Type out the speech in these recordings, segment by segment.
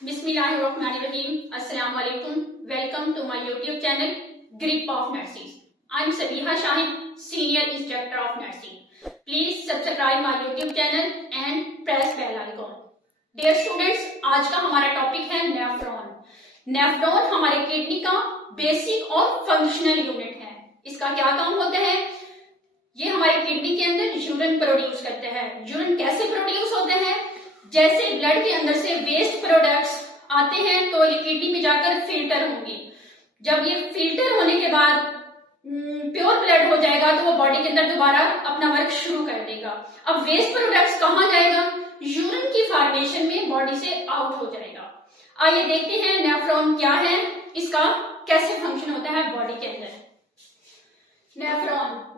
Bismillahirrahmanirrahim. Assalamu alaikum. Welcome to my YouTube channel, Grip of Nursing. I am Sabiha Shahid, Senior Instructor of Nursing. Please subscribe my YouTube channel and press bell icon. Dear students, आज का हमारा topic है nephron. Nephron हमारे kidney का basic और functional unit है. इसका क्या काम होता है? ये हमारे किडनी के अंदर यूरिन प्रोड्यूस करते हैं. यूरिन कैसे प्रोड्यूस होते हैं? जैसे ब्लड के अंदर से वेस्ट प्रोडक्ट्स आते हैं तो ये किडनी में जाकर फिल्टर होंगे. जब ये फिल्टर होने के बाद प्योर ब्लड हो जाएगा तो वो बॉडी के अंदर दोबारा अपना वर्क शुरू कर देगा. अब वेस्ट प्रोडक्ट्स कहाँ जाएगा? यूरिन की फॉर्मेशन में बॉडी से आउट हो जाएगा. आइए देखते हैं नेफ्रॉन क्या है, इसका कैसे फंक्शन होता है बॉडी के अंदर.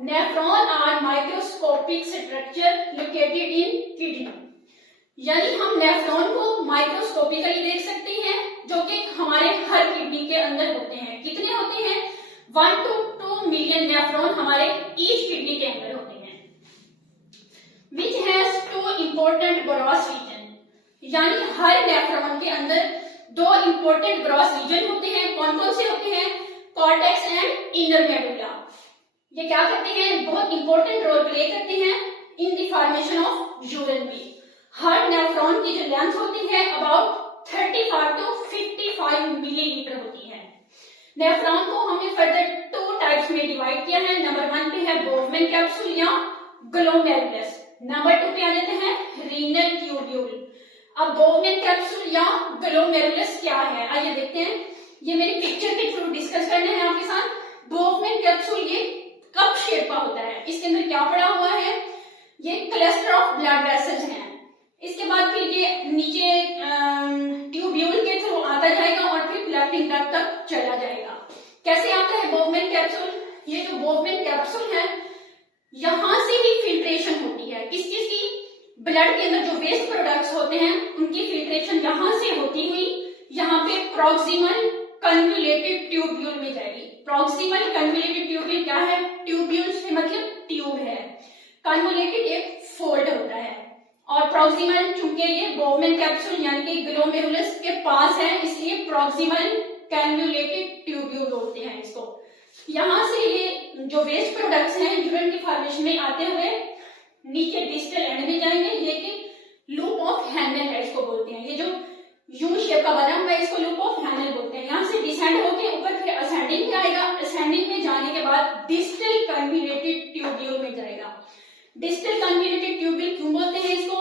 Nephron are microscopic structure located in kidney. यानी हम नेफ्रॉन को माइक्रोस्कोपिकली देख सकते हैं, जो कि हमारे हर किडनी के अंदर होते हैं. कितने होते हैं? 1 to 2 मिलियन नेफ्रॉन हमारे ईच किडनी के अंदर होते हैं. Which has 2 important gross region. यानी हर नेफ्रॉन के अंदर 2 इम्पोर्टेंट ग्रॉस रीजन होते हैं. कौन कौन से होते हैं? Cortex and inner medulla. ये क्या करते हैं? बहुत इंपॉर्टेंट रोल प्ले करते हैं in the formation of urine में. हर नेफ्रॉन की जो लेंथ होती है अबाउट 35 to 55 मिलीलीटर होती है. नेफ्रॉन को हमने फर्दर 2 टाइप्स में डिवाइड किया है. नंबर 1 पे है बोवमेन कैप्सूल या ग्लोमेरुलस. नंबर 2 पे आ जाते हैं रीनल ट्यूब्यूल. अब बोवमेन कैप्सूल या ग्लोमेरुलस क्या है, आइए देखते हैं. ये मेरी पिक्चर के थ्रू डिस्कस करना है आपके साथ. बोवमेन कैप्सूल ये कप शेप का होता है. इसके अंदर क्या पड़ा हुआ है? ये क्लस्टर ऑफ ब्लड वेसल्स हैं. इसके बाद फिर ये नीचे ट्यूब्यूल के थ्रू आता जाएगा और फिर कलेक्टिंग डक्ट तक चला जाएगा. कैसे आता है बोवमेन कैप्सूल? ये जो बोवमेन कैप्सूल है यहां से ही फिल्ट्रेशन होती है. किस चीज की? ब्लड के अंदर जो वेस्ट प्रोडक्ट्स होते हैं उनकी फिल्ट्रेशन यहां से होती हुई यहाँ पे प्रॉक्सिमल कन्वोल्यूटिव ट्यूब्यूल में जाएगी. प्रॉक्सिमल कन्वोल्यूटिव ट्यूब्यूल क्या है? ट्यूब्यूल से मतलब ट्यूब है. कन्वोल्यूटिव एक फोल्ड होता है और प्रॉक्सिमल चूंकि ये बोवमेन कैप्सूल यानी कि ग्लोमेरुलस के पास है इसलिए प्रॉक्सिमल कन्वोल्यूटिव ट्यूब्यूल बोलते हैं इसको. यहां से ये जो वेस्ट प्रोडक्ट्स हैं यूरिन की फॉर्मेशन में आते हुए नीचे डिस्टल एंड में जाएंगे. ये कि लूप ऑफ हैनल है इसको बोलते हैं. ये जो यू शेप का बना हुआ है इसको लूप ऑफ हैनल बोलते हैं. यहाँ से डिसेंड होके ऊपर फिर असेंडिंग में आएगा. असेंडिंग में जाने के बाद डिस्टल कन्वोल्यूटिव ट्यूब्यूल में जाएगा. डिस्टल कन्वोल्यूटिव ट्यूब्यूल क्यों बोलते हैं इसको?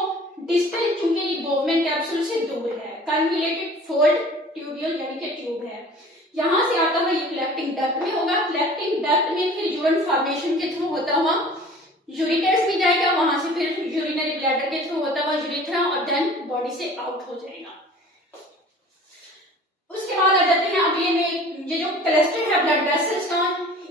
डिस्टल क्योंकि ये बोवमेन कैप्सूल से दूर है. कन्वोल्यूटिव फोल्ड ट्यूब्यूल यानी कि ट्यूब है. यहां से आता हुआ ये कलेक्टिंग डक्ट में होगा. कलेक्टिंग डक्ट में फिर यूरिन फॉर्मेशन के थ्रू होता हुआ यूरिटर्स में जाएगा. वहां से फिर यूरिनरी ब्लैडर के थ्रू होता हुआ यूरिथ्रा और देन बॉडी से आउट हो जाएगा. उसके बाद आ जाते हैं अब ये जो क्लस्टर है ब्लड वेसल्स का,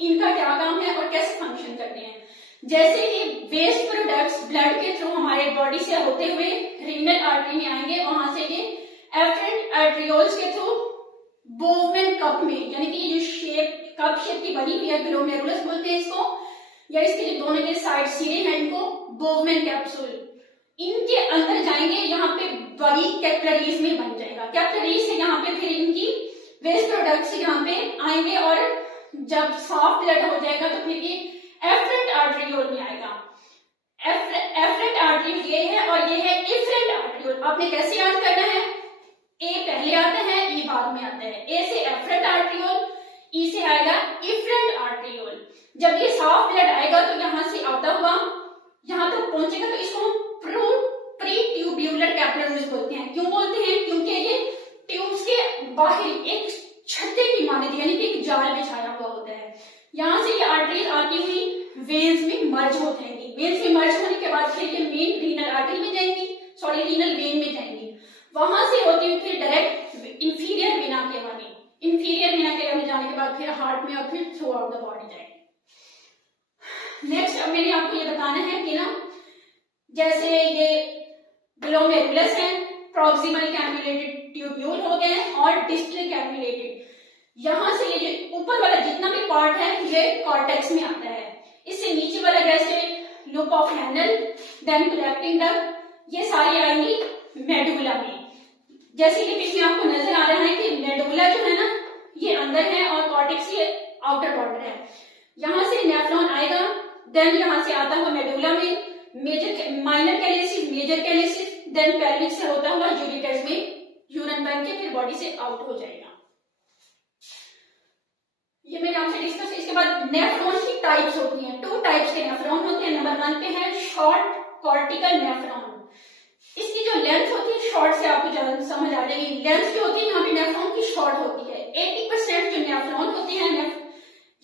इनका क्या काम है और कैसे फंक्शन करते हैं. जैसे ये वेस्ट प्रोडक्ट्स ब्लड के थ्रू हमारे बॉडी से होते हुए रीनल आर्टरी में आएंगे. वहां से ये एफरेंट आर्टरियोल्स के थ्रू बोवमेन कप में यानी कि ये जो शेप कप शेप की बनी हुई है ग्लोमेरुलस बोलते हैं इसको, या इसके जो दोनों के साइड सिरे हैं इनको बोवमेन कैप्सूल. इनके अंदर जाएंगे. यहाँ पे बड़ी कैपिलरीज में बन जाएगा. कैपिलरीज है यहाँ पे फिर इनकी वेस्ट प्रोडक्ट्स यहाँ पे आएंगे और जब सॉफ्ट ब्लड हो जाएगा तो फिर ये एफरेंट आर्टरियोल में आएगा. एफरेंट आर्टरियोल ये है और ये है इफरेंट आर्टरियोल. आपने कैसे याद करना है? ए पहले आता है, ई बाद में आता है. ए से एफरेंट आर्टरियोल, ई से आएगा इफरेंट आर्टरियोल. जब ये सॉफ्ट ब्लड आएगा तो यहाँ से आता हुआ यहाँ तक पहुंचेगा तो इसको हम प्री ट्यूब्यूलर कैपिलरीज बोलते हैं. क्यों बोलते हैं? क्योंकि ये ट्यूब्स के बाहर एक छत्ते की मानद यानी कि एक जाल बिछाया हुआ होता है. यहाँ से ये आर्टरीज आती हुई वेन्स में मर्ज हो जाएंगी. वेन्स में मर्ज होने के बाद फिर ये मेन रीनल आर्टरी में जाएंगी, रीनल वेन में जाएंगी. वहां से होती हुई फिर डायरेक्ट इंफीरियर वेना केवा में. इंफीरियर वेना केवा में जाने के बाद फिर हार्ट में और फिर थ्रू आउट द बॉडी जाएगी. नेक्स्ट अब मैंने आपको ये बताना है कि ना जैसे ये ग्लोमेरुलस है, प्रॉक्सिमल कन्वोल्यूटिव ट्यूब्यूल हो गए और डिस्टल कन्वोल्यूटिव. यहां से ये जो ऊपर वाला जितना भी पार्ट है ये कॉर्टेक्स में आता है. इससे नीचे वाला जैसे loop of Henle then collecting duct ये सारी आएंगी मेडुला में. जैसे कि पिक में आपको नजर आ रहा है कि मेडुला जो है ना ये अंदर है और कॉर्टेक्स ये आउटर बॉर्डर है। यहाँ से नेफ्रॉन आएगा, देन यहाँ से आता हुआ मेडुला में माइनर कैलेसिस, मेजर कैलेसिस, देन पेल्विक से होता हुआ यूरिटर्स में यूरिन बन के फिर बॉडी से आउट हो जाएगा। ये मैंने आपसे डिस्कस। इसके बाद नेफ्रॉन की टाइप्स होती हैं, 2 टाइप्स के नेफ्रॉन होते हैं। नंबर 1 पे है शॉर्ट कॉर्टिकल नेफ्रॉन। इसकी जो लेंथ होती है, शॉर्ट से आपको समझ आ जाएगी, लेंथ जो होती है यहाँ पे नेफ्रॉन की शॉर्ट होती है। 80% जो नेफ्रॉन होते हैं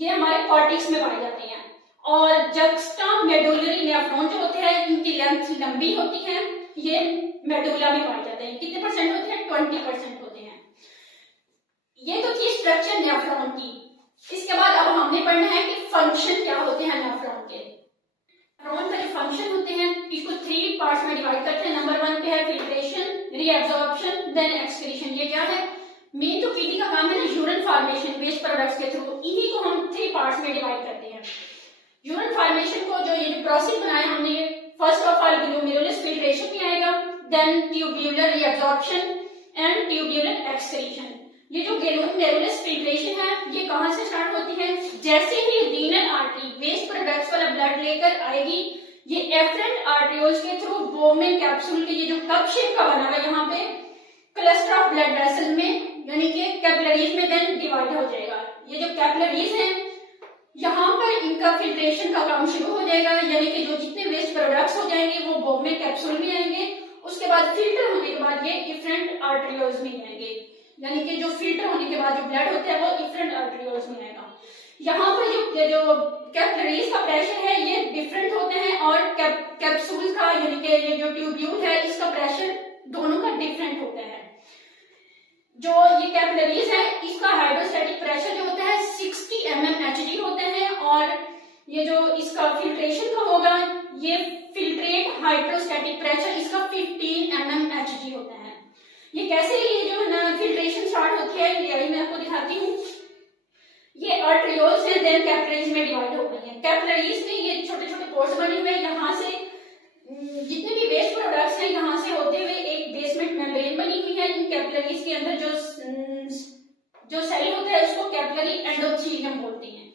ये हमारे कॉर्टेक्स में पाए जाते हैं, और जक्स्टा मेडुलरी नेफ्रॉन जो होते हैं इनकी लेंथ लंबी होती है, ये मेडुला में पाए जाते हैं। कितने परसेंट होते हैं? 20% होते हैं। ये तो थी स्ट्रक्चर नेफ्रॉन की। इसके बाद अब हमने पढ़ना है कि फंक्शन क्या होते हैं नेफ्रॉन के। नेफ्रॉन का जो फंक्शन होते हैं इसको 3 पार्ट्स में डिवाइड करते हैं। नंबर 1 पे है फिल्ट्रेशन, रीअब्जॉर्प्शन, देन एक्सक्रीशन। ये क्या है? मेन तो किडनी का काम है ना यूरिन फॉर्मेशन वेस्ट प्रोडक्ट्स के थ्रू, इन्हीं को हम 3 पार्ट्स में डिवाइड करते हैं। यूरिन फॉर्मेशन को जो ये प्रोसेस बनाया हमने, first of all glomerulus filtration में आएगा, then tubular reabsorption and tubular excretion. ये जो ग्लोमेरुलस फिल्ट्रेशन है ये कहां से स्टार्ट होती है? जैसे ही रीनल आर्टरी वेस्ट प्रोडक्ट्स वाला ब्लड लेकर आएगी, ये एफरेंट आर्टरियोल्स के थ्रू बोवेन कैप्सूल के ये जो कप शेप का बना हुआ है यहाँ पे क्लस्टर ऑफ ब्लड वेसल में यानी कि कैपिलरीज में देन डिवाइड हो जाएगा। ये जो कैपिलरीज हैं यहाँ पर इनका फिल्ट्रेशन का काम शुरू हो जाएगा, यानी कि जो जितने वेस्ट प्रोडक्ट्स हो जाएंगे वो बोवेन कैप्सूल में आएंगे। उसके बाद फिल्टर होने के बाद ये इफरेंट आर्टरियोल्स में आएंगे, यानी कि जो फिल्टर होने के बाद जो ब्लड होता है वो इफरेंट आर्टरियोल्स में आएगा। यहाँ पर जो कैपिलरीज का प्रेशर है ये डिफरेंट होते हैं, और कैप्सूल का यानी कि ये जो ट्यूब्यूल है इसका प्रेशर दोनों का डिफरेंट होता है। जो ये कैपिलरीज है इसका हाइड्रोस्टैटिक प्रेशर जो होता है 60 mmHg होता है, और ये जो इसका फिल्ट्रेशन का होगा ये फिल्ट्रेट हाइड्रोस्टैटिक प्रेशर इसका 15 mmHg होता है। ये कैसे ये जो है ना फिल्ट्रेशन स्टार्ट होती है ये मैं आपको दिखाती हूँ। ये आर्टरियोल्स है, देन कैपिलरीज में डिवाइड हो गई है। कैपिलरीज में ये छोटे छोटे पोर्स बने हुए हैं, यहाँ से जितने भी वेस्ट प्रोडक्ट्स हैं यहाँ से होते हुए एक बेसमेंट मेम्ब्रेन बनी हुई है। इन कैपिलरीज के अंदर जो सेल होता है उसको कैपिलरी एंडोथेलियम बोलते हैं।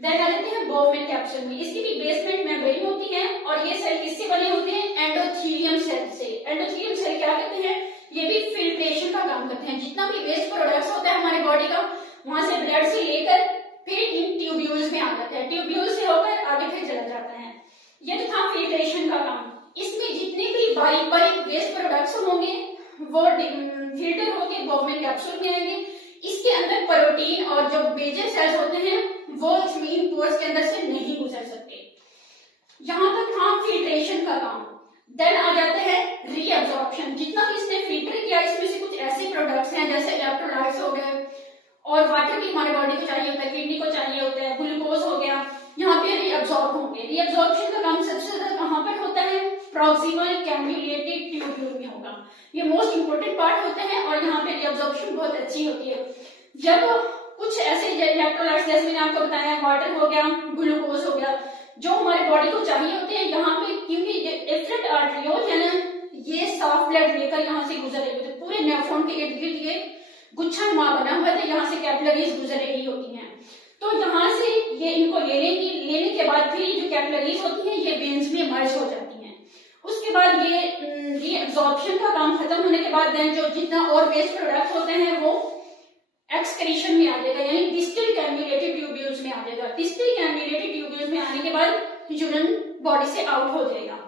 देन आ जाते हैं बोवेन कैप्सूल में, इसकी भी बेसमेंट मेम्ब्रेन होती है, और ये सेल किससे बने होते हैं? एंडोथेलियम सेल से। एंडोथेलियम सेल क्या कहते हैं? ये भी फिल्ट्रेशन का काम करते हैं। जितना भी वेस्ट प्रोडक्ट्स होता है हमारे बॉडी का वहां से ब्लड से लेकर फिर इन ट्यूब्यूल्स में आ जाता है, ट्यूब्यूल से होकर आगे फिर चला जाता है। ये तो था फिल्ट्रेशन का काम। इसमें जितने भी बारीक बारीक वेस्ट प्रोडक्ट्स होंगे वो फिल्टर होकर बोवेन कैप्सूल में आएंगे। इसके अंदर प्रोटीन और जो मेजर सेल्स होते हैं वो इसमें इन पोर्स के अंदर से नहीं गुजर सकते। यहाँ तक था फिल्ट्रेशन का काम। देन आ जाते हैं रीअब्जॉर्प्शन। जितना भी इसने फिल्टर किया इसमें से कुछ ऐसे प्रोडक्ट्स हैं जैसे इलेक्ट्रोलाइट्स हो गए, और वाटर भी हमारे बॉडी को चाहिए होता है, किडनी को चाहिए होता है, ग्लूकोज हो गया, यहाँ पे रीअब्जॉर्ब होंगे। रीअब्जॉर्प्शन का काम सबसे ज्यादा कहाँ पर होता है? प्रॉक्सिमल कैन्युलेटेड ट्यूब्यूल में होगा। ये मोस्ट इंपोर्टेंट पार्ट होता है, और यहाँ पे रीअब्जॉर्प्शन बहुत अच्छी होती है। जब कुछ ऐसे इलेक्ट्रोलाइट्स जैसे मैंने आपको बताया, वाटर हो गया, ग्लूकोज हो गया, जो हमारे बॉडी को चाहिए होते हैं, यहाँ पे क्योंकि एफरेंट आर्टरियोल है ना ये साफ ब्लड लेकर यहाँ से गुजर रही होती है। पूरे नेफ्रॉन के इर्द गिर्द ये गुच्छा माँ बना हुआ था, यहाँ से कैपिलरीज गुजर रही होती हैं। तो यहाँ से ये इनको ले लेंगी, लेने के बाद फिर जो कैपिलरीज होती हैं ये वेन्स में मर्ज हो जाती हैं। उसके बाद ये रीअब्जॉर्प्शन का काम खत्म होने के बाद देन जो जितना और वेस्ट प्रोडक्ट होते हैं वो एक्सक्रीशन में आ जाएगा, यानी डिस्टल कैन्युलेटेड ट्यूब्यूल्स में आ जाएगा। डिस्टल कैन्युलेटेड ट्यूब्यूल्स में आने के बाद यूरिन बॉडी से आउट हो जाएगा।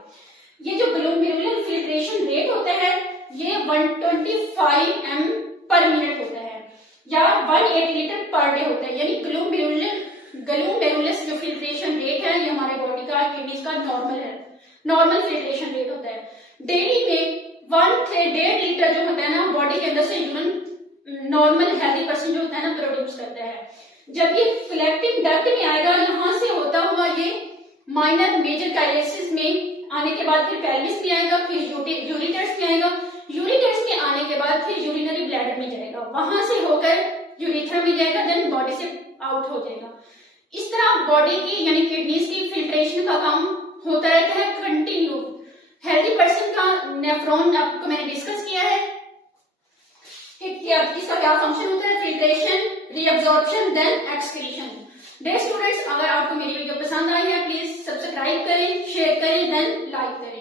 ये जो ग्लोमेरुलर फिल्ट्रेशन रेट होता है ये 125 m पर मिनट होता है, या 180 लीटर पर डे होता है। यानी ग्लोमेरुलस जो फिल्ट्रेशन रेट है ये हमारे बॉडी का किडनीज का नॉर्मल है, नॉर्मल फिल्ट्रेशन रेट होता है। डेली में 1 से 1.5 लीटर जो होता है ना बॉडी के अंदर से यूरिन नॉर्मल हेल्दी पर्सन जो होता है ना प्रोड्यूस करता है। जब ये कलेक्टिंग डक्ट में आएगा, यहाँ से होता हुआ ये माइनर मेजर काइलेसिस में आने के बाद फिर पेल्विस में आएगा, फिर यूरिटर्स में आएगा, यूरिटर्स में आने के बाद फिर यूरिनरी ब्लैडर में जाएगा, वहां से होकर यूरिथ्रा में जाएगा, देन बॉडी से आउट हो जाएगा। इस तरह बॉडी की यानी किडनीज की फिल्ट्रेशन का काम होता रहता है कंटिन्यू। हेल्दी पर्सन का नेफ्रॉन आपको मैंने डिस्कस किया है, इसका क्या फंक्शन होता है, filtration, reabsorption, then excretion. Dear students, अगर आपको मेरी वीडियो पसंद आई है प्लीज सब्सक्राइब करें, शेयर करें, देन लाइक करें।